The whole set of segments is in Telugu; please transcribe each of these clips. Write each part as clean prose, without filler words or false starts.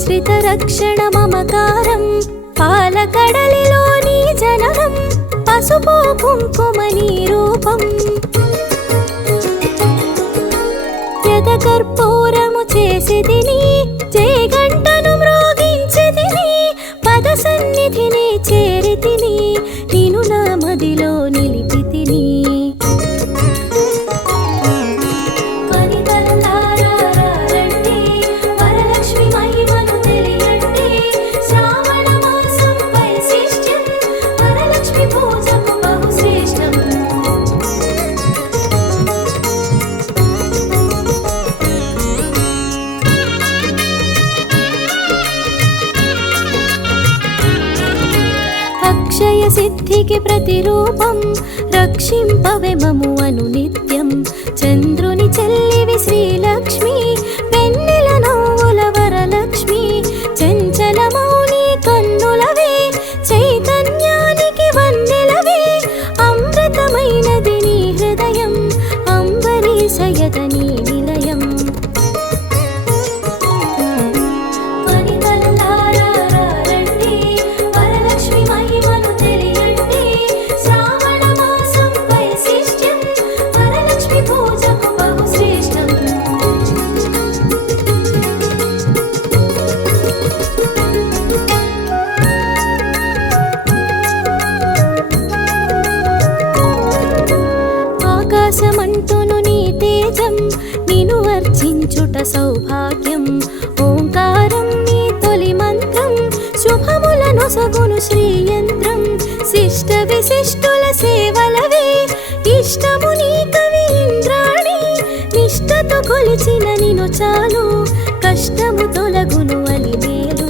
ఆశ్రిత రక్షణ మమకారం పాలకడలిలోని జననం పసుపు కుంకుమ నీ రూపం యదకర్పూరము చేసితిని జయగంటను మ్రోగించితిని పద సన్నిధిని చేరితిని నిను నా మదిలో నిలిపితిని అక్షయ సిద్ధికి ప్రతిరూపం రక్షింపవే మము అనునిత్యం చంద్రుని చెల్లివి శ్రీలక్ష్మి వెన్నెల నవ్వుల వరలక్ష్మి చంచల మౌని కన్నులవే చైతన్యానికి వన్నెలవే అమృతమైనది నీ హృదయం అంబరీషయత నీ నిలయం ఆకాశమంటును నీ తేజం నిను అర్చించుట సౌభాగ్యం ఓంకారం నీ తొలి మంత్రం శుభముల నొసగును శ్రీయంత్రం శిష్ట విశిష్టుల సేవలవే ఇష్టము నీ కవి ఇంద్రాణి నిష్టతో కొలిచిన నిను చాలు కష్టము తొలగును అలిమేలు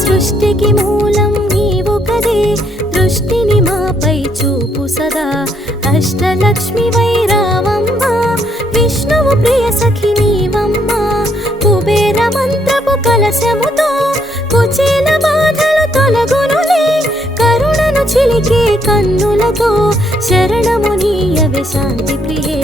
సృష్టికి మూలం నీవు కదే దృష్టిని మాపై చూపు సదా అష్టలక్ష్మి వైరామమ్మ విష్ణువు ప్రియ సఖి నీవమ్మ కుబేర మంత్రపు కలశముతో కుచేల బాధలు తొలగునులే కరుణను చిలికే కన్నులతో శరణము నీయవే శాంతి ప్రియే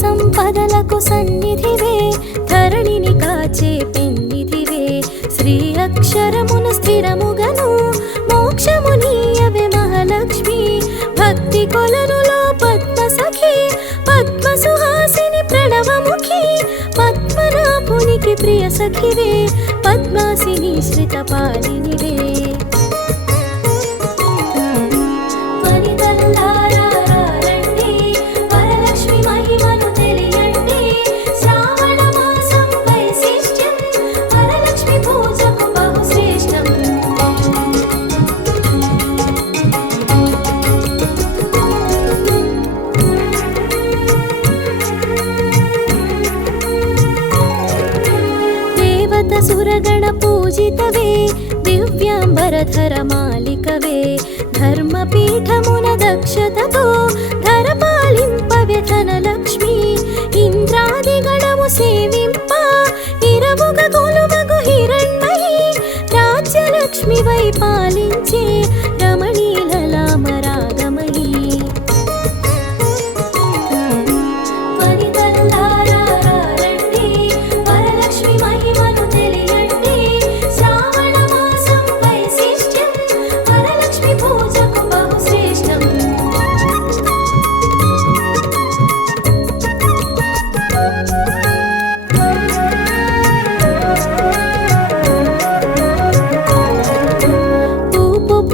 సంపదలకు సన్నిధివే ధరణిని కాచే పెన్నిధివే శ్రీ అక్షరమును స్థిరముగను మోక్షము నీయవే మహాలక్ష్మి భక్తి కొలనులో పద్మ సఖి పద్మ సుహాసిని ప్రణవముఖి పద్మనాభునికి ప్రియ సఖివే పద్మాసిని శ్రిత పాలినివే సురగణ పూజితవే దివ్యాంబరధర మాలికవే ధర్మపీఠమున దక్షతతో ధరపాలింపవే ధనలక్ష్మి ఇంద్రాది గణము సేవింప ఇరముగ కొలువగు హిరణ్మయి రాజ్యలక్ష్మి వై పాలించే రమణీలలామరాగమయీ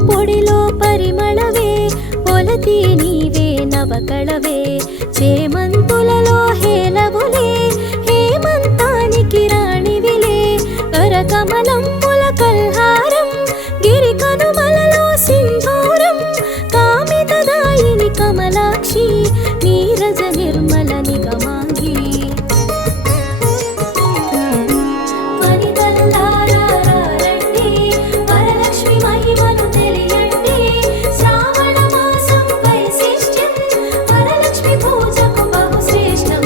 పొడిలో పరిమళవే పొలతి నీవే నవకళవే చేమంతులలో హేలవులే హేమంతానికి రాణివిలే కరకమలమ్ముల కల్హారం గిరి కనుమలలో సింధూరం కామితదాయిని కమలాక్షి నీరజ నిర్మల నిగమాంగి వనితల్లారండి వరలక్ష్మి మహిమను తెలియండి శ్రావణ మాసం వైశిష్ట్యం వరలక్ష్మి పూజకు బహుశ్రేష్టం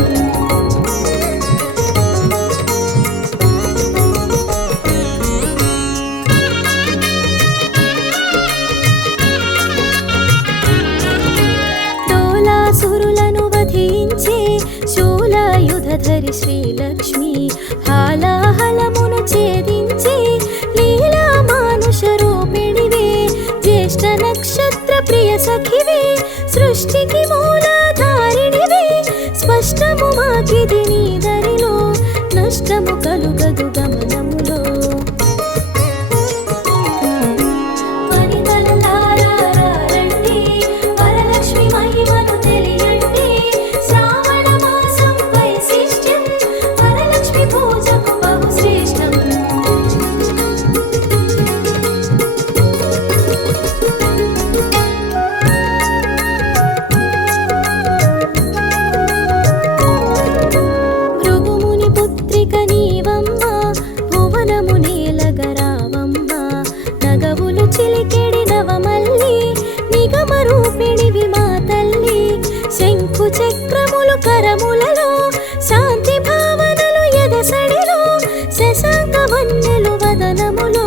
డోలాసురులను వధించే శూలాయుధధరి శ్రీలక్ష్మి హాలాహలమును ఛేదించే లీలా మానుష రూపిణివే జ్యేష్ఠ నక్షత్ర ప్రియ సఖివే సృష్టికి మూలాధారిణివే స్పష్టము మాకిది నీ దరిలో నష్టము కలుగదు గమనములో వనితల్లారండి వరలక్ష్మి మహిమను తెలియండి శ్రావణ మాసం వైశిష్ట్యం వరలక్ష్మి పూజకు బహుశ్రేష్టం భృగుముని పుత్రిక నీవమ్మ భువనము నేలగరావమ్మ నగవులు చిలికెడి నవమల్లి నిగమ రూపిణివి మా తల్లి శంకు చక్రములు కరములలో శాంతి భావనలు ఎదసడిలో శశాంక వన్నెలు వదనములో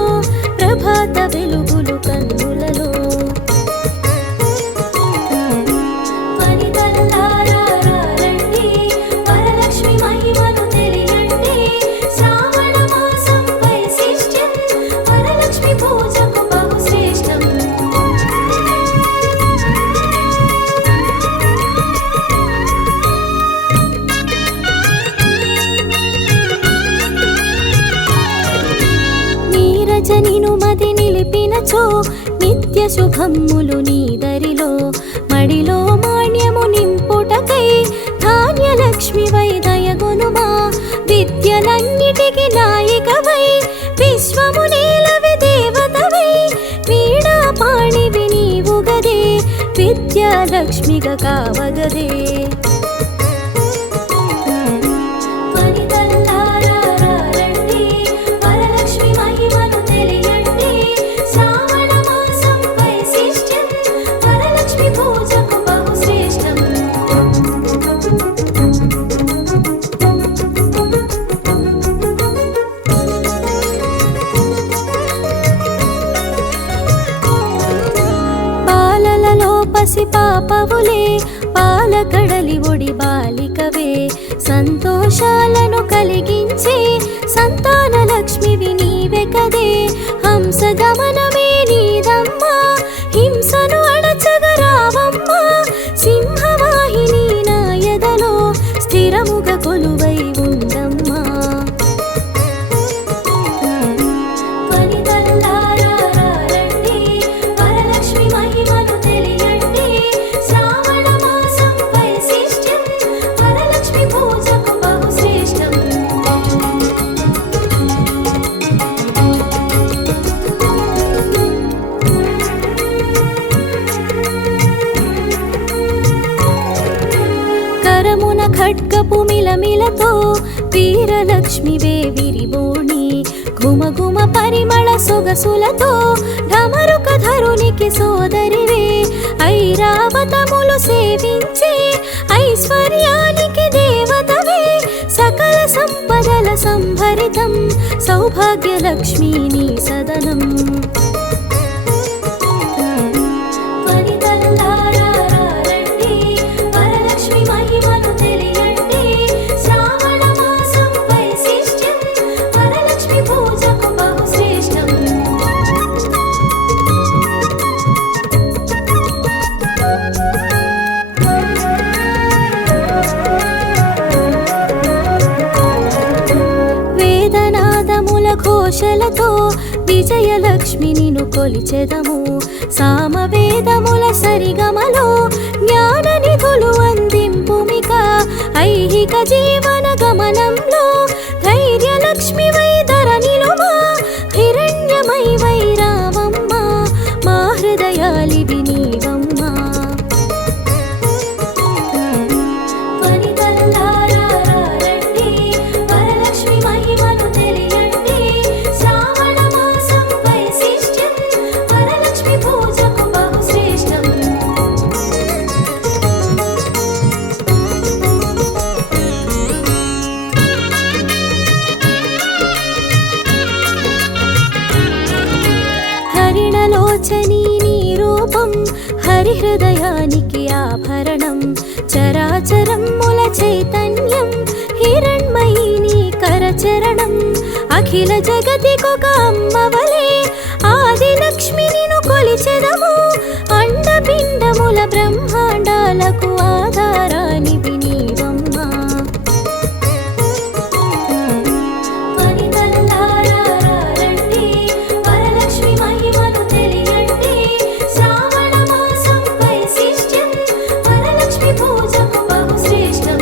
ప్రభాత వెలుగులు కన్నులలో వనితల్లారండి వరలక్ష్మి మహిమను తెలియండి శ్రావణ మాసం వైశిష్ట్యం వరలక్ష్మి పూజకు బహుశ్రేష్టం నీరజనిను మది నిలిపినచో నిత్య శుభమ్ములు నీ దరిలో మడిలో మాణ్యము నింపుటకై ధాన్యలక్ష్మి వై దయగొనుమా విద్యలన్నిటికి నాయికవై విశ్వము నేలవి దేవతవై వీణా పాణివి నీవు గదే విద్యాలక్ష్మిగా కావగదే వనితల్లారండి వరలక్ష్మి మహిమను తెలియండి శ్రావణ మాసం వైశిష్ట్యం వరలక్ష్మి పూజకు బహుశ్రేష్టం బాలలలో పసి పాపవులే పాలకడలి ఒడి బాలికవే సంతోషాలను కలిగించే సంతాన లక్ష్మివి నీవే కదే హంస గమనమే నీదమ్మా హింసను అడచగరావమ్మా సింహవాహిని నాయదలో స్థిరముగా కొలువై ఉండమ్మా వనితల్లారండి వరలక్ష్మి మహిమను తెలియండి శ్రావణ మాసం వైశిష్ట్యం వరలక్ష్మి పూజకు బహుశ్రేష్టం కరమున ఖడ్గపు మిలమిలతో వీరలక్ష్మివే విరిబోణి ఘుమఘుమ పరిమళ సొగసులతో ఢమరుక ధరునికి సోదరివే ఐరావతములు సేవించే ఐశ్వర్యానికి దేవతవే సకల సంపదల సంభరితం సౌభాగ్యలక్ష్మీ నీ సదనం వనితల్లారండి వరలక్ష్మి మహిమను తెలియండి శ్రావణ మాసం వైశిష్ట్యం వరలక్ష్మి పూజకు బహుశ్రేష్టం వేదనాదముల ఘోషలతో విజయలక్ష్మి నిన్ను కొలిచెదము సామవేదముల సరిగమలో జ్ఞాన నిధులు అందింపు ఐహిక జీవన గమనంలో ధైర్యలక్ష్మి వై ధరణిలోమా హిరణ్యమై వై రావమ్మ మా హృదయాలివి నీవమ్మా. వనితల్లారా రండి, వరలక్ష్మి మహిమను తెలియండి. శ్రావణ మాసం వైశిష్ట్యం, వరలక్ష్మి పూజకు బహుశ్రేష్టం. హరిణలోచనీ నీ రూపం హరిహృదయానికి ఆభరణం. చరాచరముల చైతన్యం హిరణ్మయీ నీ కరచరణం. అఖిల జగతికొక అమ్మవలే ఆదిలక్ష్మి నిను కొలిచెదము. అండపిండముల బ్రహ్మాండాలకు ఆధారానివి నీవమ్మా. వనితల్లారా రండి, వరలక్ష్మి మహిమను తెలియండి. శ్రావణ మాసం వైశిష్ట్యం, వరలక్ష్మి పూజకు బహుశ్రేష్టం.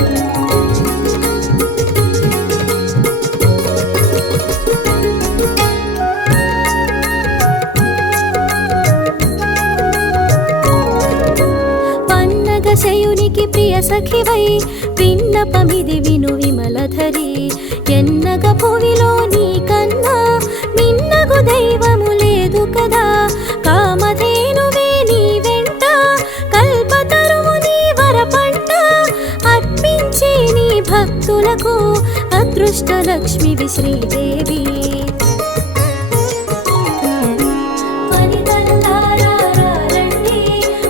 పన్నగశయునికి ప్రియ సఖివై విన్నపమిది విను విమలధరి. ఎన్నగ భువిలో నీ కన్నా మిన్నగు దైవము లేదు కదా. కామధేనువే నీ వెంట కల్పతరువు నీ వరపంట. అర్పించే నీ భక్తులకు అదృష్ట లక్ష్మివి శ్రీదేవి. వనితల్లారా రండి,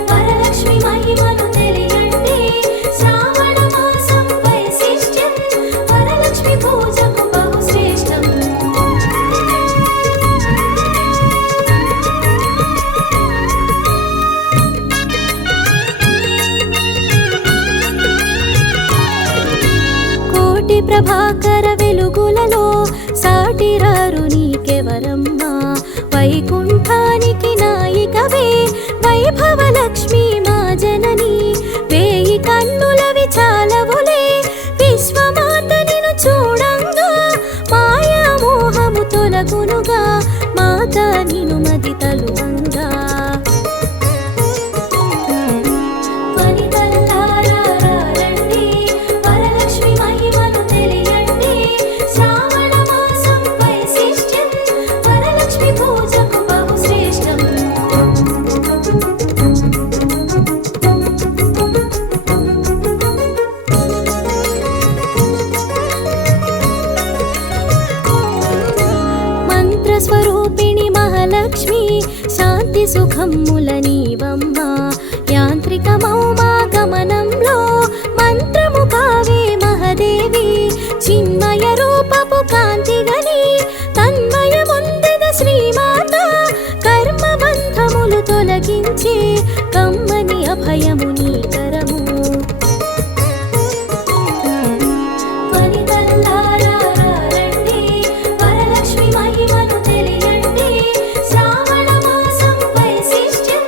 వరలక్ష్మి మహిమను తెలియండి. శ్రావణ మాసం వైశిష్ట్యం, వరలక్ష్మి పూజకు బహుశ్రేష్టం. కోటి ప్రభాకర వెలుగులలో సాటిరారు నీకెవరమ్మా. వైకుంఠానికి నాయికవే వైభవలక్ష్మి మా జనని. వేయి కన్నులవి చాలవులే విశ్వమాత నిను చూడంగా. మాయా మోహము తొలగునుగా మాత నిను మది తలువంగా. వనితల్లారా రండి, వరలక్ష్మి మహిమను తెలియండి. శ్రావణ మాసం వైశిష్ట్యం, వరలక్ష్మి పూజకు బహుశ్రేష్టం. మంత్రస్వరూపిణి మహాలక్ష్మి శాంతి సుఖముల నీవమ్మా. యాంత్రికమౌ మా గమనంలో మంత్రము కావే మహదేవి. చిన్మయ రూపపు కాంతిగని తన్మయముందెద శ్రీమాత. కర్మబంధములు తొలగించే కమ్మని అభయము నీ కరము. వనితల్లారా రండి, వరలక్ష్మి మహిమను తెలియండి. శ్రావణ మాసం వైశిష్ట్యం,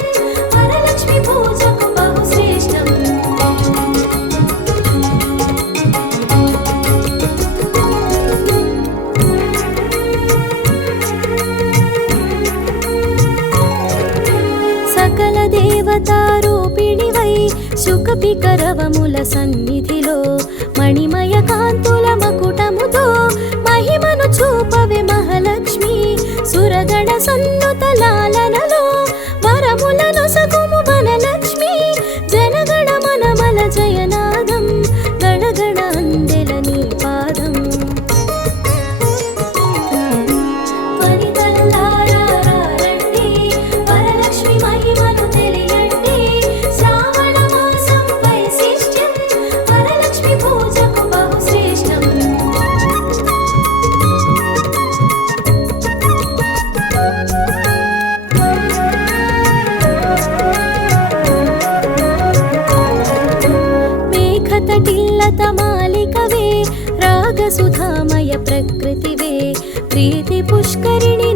వరలక్ష్మి పూజకు బహుశ్రేష్టం. సకల దేవతారూపిణివై శుకపికరవముల సన్నిధిలో మణిమయ కాంతుల మకుటముతో మహిమను చూపవే మహాలక్ష్మి. సురగణ సన్నుత లాలనలో వరములను సగుము వనలక్ష్మి. జనగణ మనమల జయనాదం గణగణ అందెల నీ పాదం. వనితల్లారా రండి, వరలక్ష్మి మహిమను తెలియండి. శ్రావణ మాసం వైశిష్ట్యం, వరలక్ష్మి పూజకు బహుశ్రేష్టం. మేఘతటిల్లత మాలికవే రాగసుధామయ ప్రకృతివే. ప్రీతి పుష్కరిణి